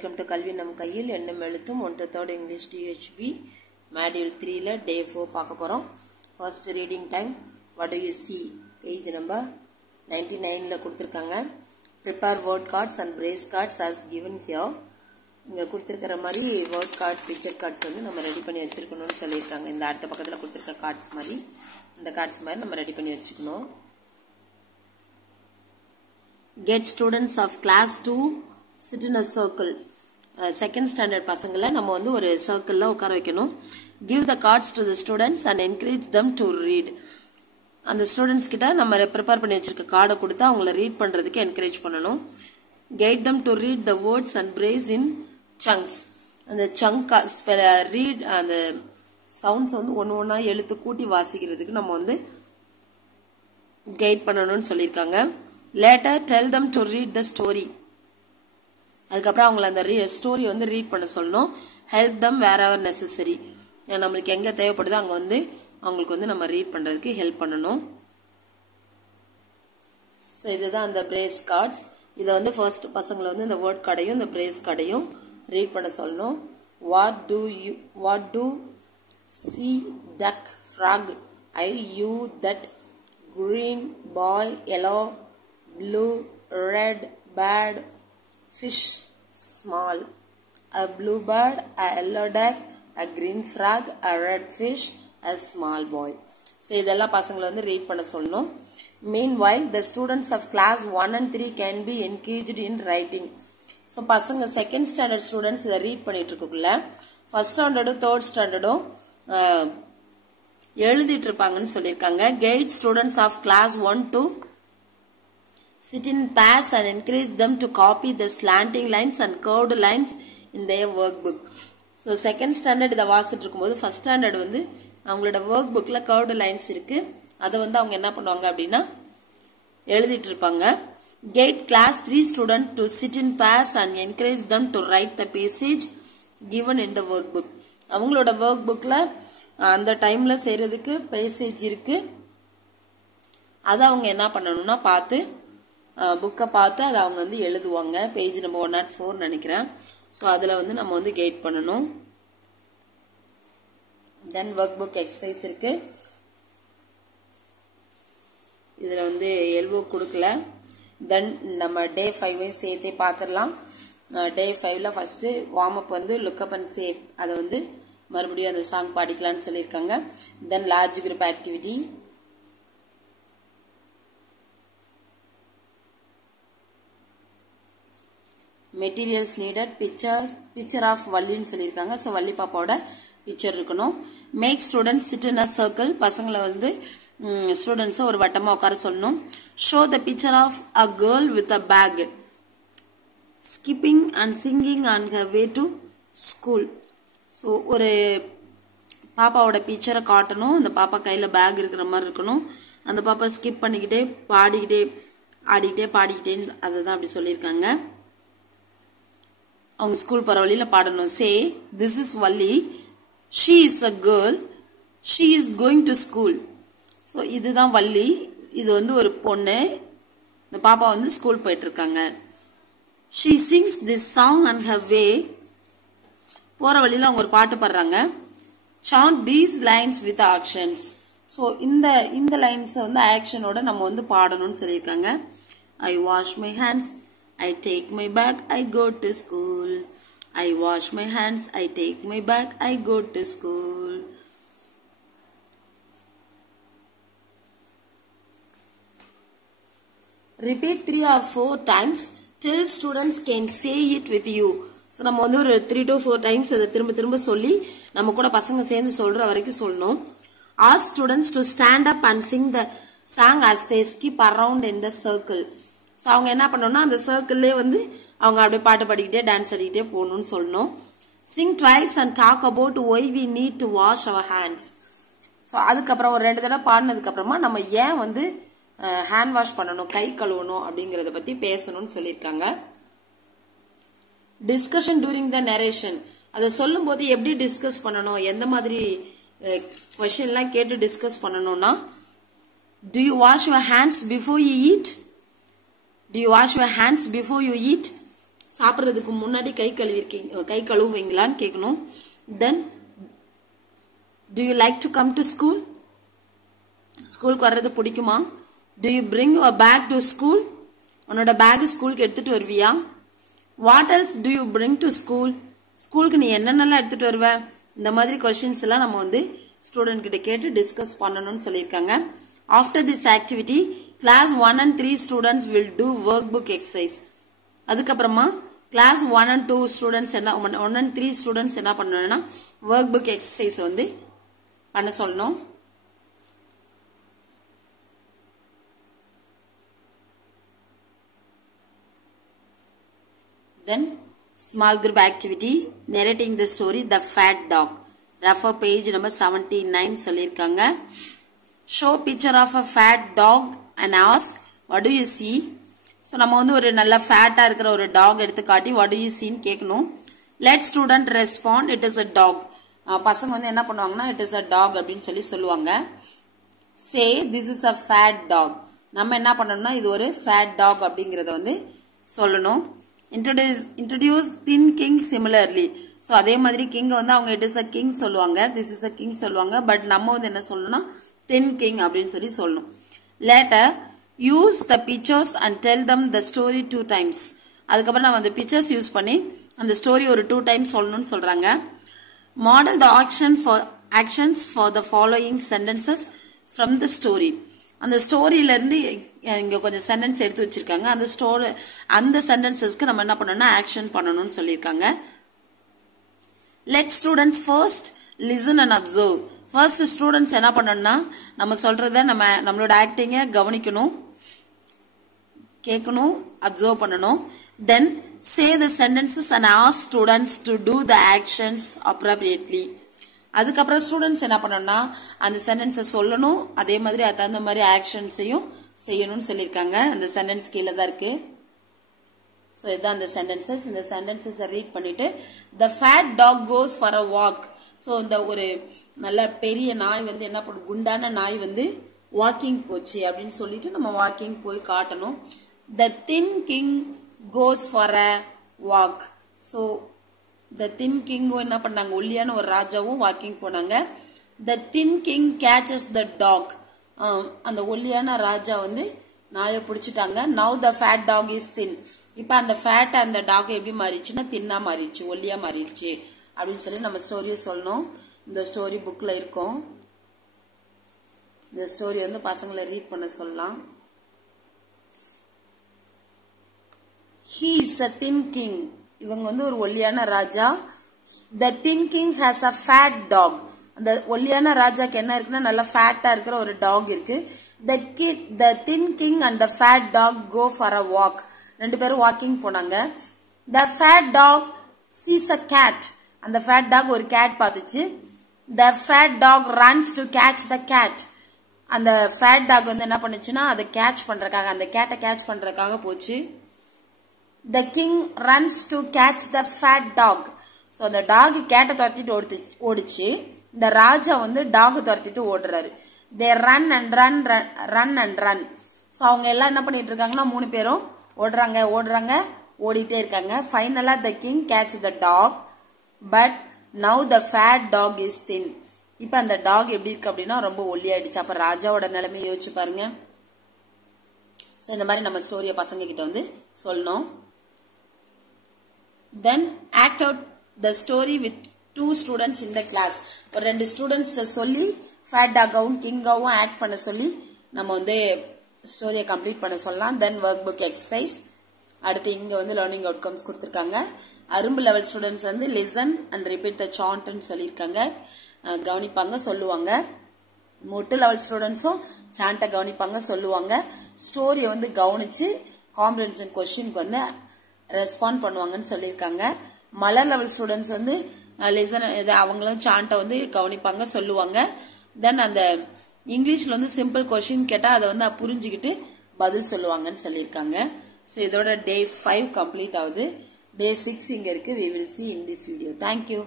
welcome to Kalvi Nam Kayil Ennum Elutthum 1/3 English DHB Module 3 la Day 4 பார்க்க போறோம். First reading time, what do you see? Page number 99 ல கொடுத்திருக்காங்க. Prepare word cards and brace cards as given here. இங்க கொடுத்திருக்கிற மாதிரி word card, picture cards வந்து நம்ம ready பண்ணி வச்சிருக்கணும்னு சொல்லிருக்காங்க. இந்த அடுத்த பக்கத்துல கொடுத்திருக்க cards மாதிரி இந்த cards மாதிரி நம்ம ரெடி பண்ணி வச்சுக்கணும். Get students of class 2 sit in a circle. Second standard பசங்களை நம்ம வந்து ஒரு சர்க்கிள்ல உட்கார வைக்கணும். Give the cards to the students and encourage them to read. அந்த ஸ்டூடெண்ட்ஸ் கிட்ட நம்ம ப்ரிப்பேர் பண்ணி வச்சிருக்க கார்டை கொடுத்து அவங்கள ரீட் பண்றதுக்கு என்கரேஜ் பண்ணணும். Guide them to read the words and brace in chunks. அந்த chunk read அந்த சவுண்ட்ஸ் வந்து ஒவ்வொன்றா எழுத்து கூட்டி வாசிக்கிறதுக்கு நம்ம வந்து கைட் பண்ணணும்னு சொல்லியிருக்காங்க. Later tell them to read the story. அதுக்கப்புறம் அவங்கள அந்த ஸ்டோரி வந்து ரீட் பண்ண சொல்லணும். Help them wherever necessary. நம்மளுக்கு எங்க தேவைப்படுதோ அங்க வந்து அவங்களுக்கு வந்து நம்ம ரீட் பண்றதுக்கு ஹெல்ப் பண்ணணும். சோ இதுதான் அந்த பிரேஸ் கார்ட்ஸ். இத வந்து ஃபர்ஸ்ட் பசங்களை வந்து இந்த வேர்ட் கார்டையும் இந்த பிரேஸ் கார்டையும் ரீட் பண்ண சொல்லணும். What do see, duck, frog, I, you, that, green, boy, yellow, blue, red, bird, fish, small, a blue bird, a yellow duck, a green frog, a red fish, a small boy. So இதெல்லாம் பசங்களை வந்து read பண்ண சொல்லணும். Meanwhile, the students of class 1 and 3 can be engaged in writing. So பசங்க second standard students இதை read பண்ணிட்டு இருக்குள்ள first standard third standard எழுதிட்டு இருப்பாங்கன்னு சொல்லியிருக்காங்க. Guide students of class 1 to sit in pairs and encourage them to copy the slanting lines and curved lines in their workbook. So second standard இத வாசிட்டு இருக்கும்போது first standard வந்து அவங்களோட workbookல curved lines இருக்கு. அத வந்து அவங்க என்ன பண்ணுவாங்க அப்படினா எழுதிட்டு இருப்பாங்க. Guide class 3 student to sit in pairs and encourage them to write the passage given in the workbook. அவங்களோட workbookல அந்த டைம்ல செய்யிறதுக்கு பேசேஜ் இருக்கு. அத அவங்க என்ன பண்ணனும்னா பார்த்து புக்க பார்த்து அத அவங்க வந்து எழுதுவாங்க. பேஜ் நம்பர் 104 நினைக்கிறேன். சோ அதுல வந்து நம்ம வந்து கைட் பண்ணனும். தென் வொர்க் புக் எக்சர்சைஸ் இருக்கு. இதுல வந்து எல்வோ கொடுக்கல. தென் நம்ம டே 5 சேர்த்தே பாத்துறலாம். டே 5ல ஃபர்ஸ்ட் வார்ம் அப் வந்து லுக் அப் அண்ட் சேவ் அத வந்து மறுபடியும் அந்த சாங் பாடிக்கலாம்னு சொல்லிருக்காங்க. Then large group activity, materials needed, picture of வள்ளின்னு சொல்லியிருக்காங்க. ஸோ வள்ளி பாப்பாவோட பிக்சர் இருக்கணும். Make students sit in a circle, பசங்களை வந்து ஸ்டூடெண்ட்ஸை ஒரு வட்டமாக உட்கார சொல்லணும். Show the picture of a girl with a bag skipping and singing on her way to school. So ஒரு பாப்பாவோட பிக்சரை காட்டணும். அந்த பாப்பா கையில் பேக் இருக்கிற மாதிரி இருக்கணும். அந்த பாப்பா ஸ்கிப் பண்ணிக்கிட்டே பாடிக்கிட்டே ஆடிக்கிட்டே பாடிக்கிட்டேன்னு அதுதான் அப்படி சொல்லியிருக்காங்க. அவங்க ஸ்கூல் போற வழியில பாடணும். Say this is Valli, she is a girl, she is going to school. So இதுதான் வள்ளி, இது வந்து ஒரு பொண்ணு, இந்த பாப்பா வந்து ஸ்கூல் போயிட்டு இருக்காங்க. She sings this song and her way, போற வழியில அவங்க ஒரு பாட்டு பாடுறாங்க. Chant these lines with actions. So இந்த லைன்ஸ் வந்து ஆக்ஷனோட நம்ம வந்து பாடணும்னு சொல்லியிருக்காங்க. I wash my hands, I take my bag, I go to school. I wash my hands, I take my bag, I go to school. Repeat 3 or 4 times till students can say it with you. So நம்ம வந்து ஒரு 3 to 4 times அதை திரும்ப சொல்லி நம்ம கூட பசங்க சேர்ந்து சொல்ற வரைக்கும் சொல்லணும். Ask students to stand up and sing the song as they skip around in the circle. So அவங்க என்ன பண்ணணும்னா அந்த சர்க்கிள்லே வந்து அவங்க அப்படியே பாட்டு பாடிக்கிட்டே டான்ஸ் ஆடிக்கிட்டே போகணும்னு சொல்லணும். Sing twice and talk about why we need to wash our hands. So அதுக்கப்புறம் ஒரு 2 தடவை பாடினதுக்கு அப்புறமா நம்ம ஏன் வந்து ஹேண்ட் வாஷ் பண்ணணும், கை கழுவணும் அப்படிங்கறத பத்தி பேசணும்னு சொல்லியிருக்காங்க. டிஸ்கஷன் டூரிங் த நரேஷன், அதை சொல்லும் போது எப்படி டிஸ்கஸ் பண்ணணும், எந்த மாதிரி கொஸ்டின்லாம் கேட்டு டிஸ்கஸ் பண்ணணும்னா, to you wash your hands before you eat? Do you wash your hands before you eat? சாப்பிட்றதுக்கு முன்னாடி கை கழுவுவீங்களான்னு கேட்கணும். தென் do you like to come to school? ஸ்கூலுக்கு வர்றது பிடிக்குமா? do you bring your bag to school? உன்னோட back ஸ்கூலுக்கு எடுத்துட்டு வருவியா? what else do you bring to school? ஸ்கூலுக்கு நீ என்னென்னலாம் எடுத்துட்டு வருவ? இந்த மாதிரி கொஸ்டின்ஸ் எல்லாம் நம்ம வந்து ஸ்டூடெண்ட் கிட்ட கேட்டு டிஸ்கஸ் பண்ணணும்னு சொல்லியிருக்காங்க. After this activity class 1 and 3 students will do work book exercise. அதுக்கப்புறமா class 1 and 2 students 1 and 3 students என்ன பண்ணணும்னா ஒர்க் புக் எக்ஸசைஸ் வந்து பண்ண சொல்லணும். Then small group activity narrating the story The Fat Dog. Refer page number 79 சொல்லிருக்காங்க. Show picture of a fat dog and ask what do you see? So நம்ம வந்து ஒரு நல்ல ஃபேட்டா இருக்கிற ஒரு டாக் எடுத்து காட்டி what do you see ன்னு கேட்கணும். Let student respond it is a dog. பசங்க வந்து என்ன பண்ணுவாங்கன்னா it is a dog அப்படின்னு சொல்லுவாங்க. Say this is a fat dog. நம்ம என்ன பண்ணணும்னா இது ஒரு fat dog அப்படிங்கறத வந்து சொல்லணும். Introduce thin king similarly. So அதே மாதிரி கிங் வந்து அவங்க it is a king சொல்லுவாங்க, this is a king சொல்லுவாங்க. பட் நம்ம வந்து என்ன சொல்லணும்னா thin king அப்படின்னு சொல்லணும். Later use the pictures and tell them the story 2 times. அதுக்கப்புறம் நம்ம அந்த பிக்சர்ஸ் யூஸ் பண்ணி அந்த ஸ்டோரி ஒரு 2 டைம்ஸ் சொல்லணும்னு சொல்றாங்க. Model the actions for the following sentences from the story. அந்த ஸ்டோரியில இருந்து இங்க கொஞ்சம் சென்டென்ஸ் எடுத்து வச்சிருக்காங்க. அந்த சென்டென்சஸ்க்கு நம்ம என்ன பண்ணணும்னா ஆக்ஷன் பண்ணணும்னு சொல்லியிருக்காங்க. Let students first listen and observe. First students என்ன பண்ணணும்னா நம்ம சொல்றத நம்மளோட ஆக்டிங்க கவனிக்கணும், கேட்கணும், அப்சர்வ் பண்ணணும். Then say the sentences and ask students to do the actions appropriately. அதுக்கப்புறம் ஸ்டூடெண்ட்ஸ் என்ன பண்ணணும்னா அந்த சென்டென்ஸை சொல்லணும், அதே மாதிரி அது தகுந்த மாதிரி ஆக்ஷன்ஸையும் செய்யணும்னு சொல்லியிருக்காங்க. அந்த சென்டென்ஸ் கீழே தான் இருக்கு. ஸோ இதுதான் அந்த சென்டென்சஸ். இந்த சென்டென்சஸை ரீட் பண்ணிட்டு the fat dog goes for a walk. So இந்த ஒரு நல்ல பெரிய நாய் வந்து என்ன பண்ணும், குண்டான நாய் வந்து வாக்கிங் போச்சு அப்படின்னு சொல்லிட்டு நம்ம வாக்கிங் போய் காட்டணும். the thin king goes for a walk. So the thin king என்ன பண்ணாங்க, ஒல்லியான ஒரு ராஜாவும் வாக்கிங் போனாங்க. the thin king catches the dog. அந்த ஒல்லியான ராஜா வந்து நாயை பிடிச்சிட்டாங்க. now the fat dog is thin. இப்ப அந்த ஃபேட் அந்த டாக் எப்படி மாறிடுச்சுன்னா தின்னா மாறிடுச்சு, ஒல்லியா மாறிடுச்சு அப்படின்னு சொல்லி நம்ம ஸ்டோரியை சொல்லணும். இந்த ஸ்டோரி புக்ல இருக்கும். இந்த ஸ்டோரி வந்து பசங்களை ரீட் பண்ண சொல்லலாம். he is a thin king. இவங்க வந்து ஒரு ஒல்லியான ராஜா. the thin king has a fat dog. அந்த ஒல்லியான ராஜாக்கு என்ன இருக்குன்னா நல்ல ஃபேட்டா இருக்கிற ஒரு டாக் இருக்கு. the thin king and the fat dog go for a walk. ரெண்டு பேரும் வாக்கிங் போனாங்க. the fat dog sees a cat. அந்த fat dog ஒரு cat பார்த்துச்சு. the fat dog runs to catch the cat. அந்த fat dog வந்து என்ன பண்ணுச்சுன்னா அதை கேட்ச் பண்றதுக்காக, அந்த கேட்டை கேட்ச் பண்றதுக்காக போச்சு. the king runs to catch the fat dog. so the dog கேட்டை துரத்திட்டு ஓடிச்சு. இந்த ராஜா வந்து டாக் துரத்திட்டு ஓடுறாரு. they run and run. so அவங்க எல்லாம் என்ன பண்ணிட்டு இருக்காங்கன்னா 3 பேரும் ஓடுறாங்க ஓடிட்டே இருக்காங்க. ஃபைனலா the king catch the dog but now the fat dog is thin. இப்ப அந்த டாக் எப்படி இருக்கு அப்படின்னா ரொம்ப ஒல்லியாயிடுச்சு. அப்ப ராஜாவோட நிலைமை யோசிச்சு பாருங்க. சோ இந்த மாதிரி நம்ம ஸ்டோரியை பசங்க கிட்ட வந்து சொல்லணும். then act out the story with 2 students in the class. ஒரு 2 ஸ்டூடெண்ட்ஸ் சொல்லி ஃபேட் டாகவும் கிங்காவும் ஆக்ட் பண்ண சொல்லி நம்ம வந்து ஸ்டோரியை கம்ப்ளீட் பண்ண சொல்லலாம். தென் ஒர்க் புக் எக்ஸசைஸ். அடுத்து இங்க வந்து லேர்னிங் அவுட்கம்ஸ் கொடுத்துருக்காங்க. அரும்பு லெவல் ஸ்டூடெண்ட்ஸ் வந்து லிசன் அண்ட் ரிப்பீட் த சாண்ட்னு சொல்லியிருக்காங்க, கவனிப்பாங்க சொல்லுவாங்க. மொட்டு லெவல் ஸ்டூடெண்ட்ஸும் சாண்ட்டை கவனிப்பாங்க சொல்லுவாங்க. ஸ்டோரியை வந்து கவனிச்சு காம்ப்ரிஹென்ஷன் கொஸ்டினுக்கு வந்து ரெஸ்பாண்ட் பண்ணுவாங்கன்னு சொல்லியிருக்காங்க. மலர் லெவல் ஸ்டூடெண்ட்ஸ் வந்து லிசன் அவங்களும் சாண்ட்டை வந்து கவனிப்பாங்க சொல்லுவாங்க. தென் அந்த இங்கிலீஷ்ல வந்து சிம்பிள் கொஸ்டின் கேட்டா அதை வந்து புரிஞ்சுக்கிட்டு பதில் சொல்லுவாங்கன்னு சொல்லியிருக்காங்க. ஸோ இதோட டே 5 கம்ப்ளீட் ஆகுது. டே 6 இங்க இருக்கு. we will see in this video. Thank you.